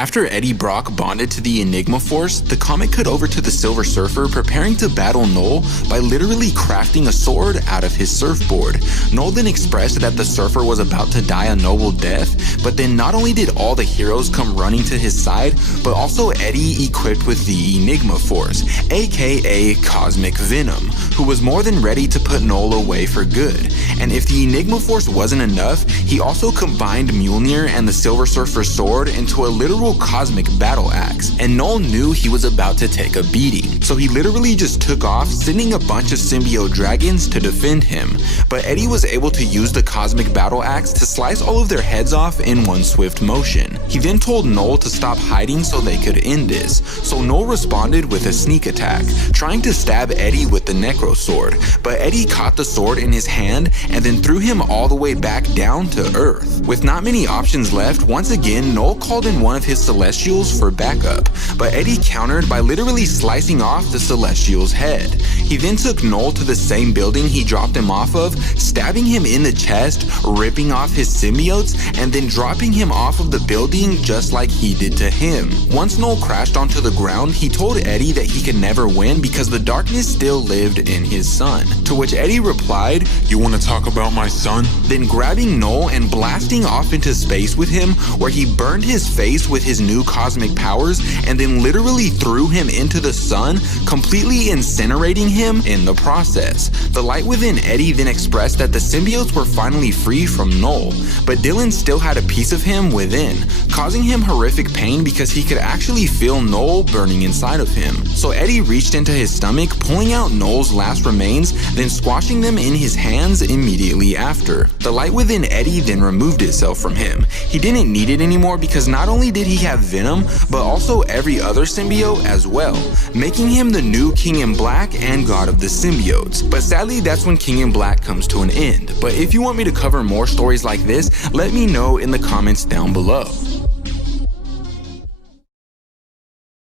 After Eddie Brock bonded to the Enigma Force, the comic cut over to the Silver Surfer preparing to battle Knull by literally crafting a sword out of his surfboard. Knull then expressed that the Surfer was about to die a noble death, but then not only did all the heroes come running to his side, but also Eddie equipped with the Enigma Force, aka Cosmic Venom, who was more than ready to put Knull away for good. And if the Enigma Force wasn't enough, he also combined Mjolnir and the Silver Surfer's sword into a literal cosmic battle axe, and Knull knew he was about to take a beating, so he literally just took off, sending a bunch of symbiote dragons to defend him. But Eddie was able to use the cosmic battle axe to slice all of their heads off in one swift motion. He then told Knull to stop hiding so they could end this, so Knull responded with a sneak attack, trying to stab Eddie with the Necro Sword, but Eddie caught the sword in his hand and then threw him all the way back down to Earth. With not many options left, once again Knull called in one of his Celestials for backup, but Eddie countered by literally slicing off the Celestial's head. He then took Knull to the same building he dropped him off of, stabbing him in the chest, ripping off his symbiotes, and then dropping him off of the building just like he did to him. Once Knull crashed onto the ground, he told Eddie that he could never win because the darkness still lived in his son, to which Eddie replied, "You want to talk about my son?" Then grabbing Knull and blasting off into space with him, where he burned his face with his new cosmic powers and then literally threw him into the sun, completely incinerating him in the process. The light within Eddie then expressed that the symbiotes were finally free from Knull, but Dylan still had a piece of him within, causing him horrific pain because he could actually feel Knull burning inside of him. So Eddie reached into his stomach, pulling out Knull's last remains, then squashing them in his hands immediately after. The light within Eddie then removed itself from him. He didn't need it anymore because not only did he have Venom, but also every other symbiote as well, making him the new King in Black and God of the Symbiotes. But sadly, that's when King in Black comes to an end. But if you want me to cover more stories like this, let me know in the comments down below.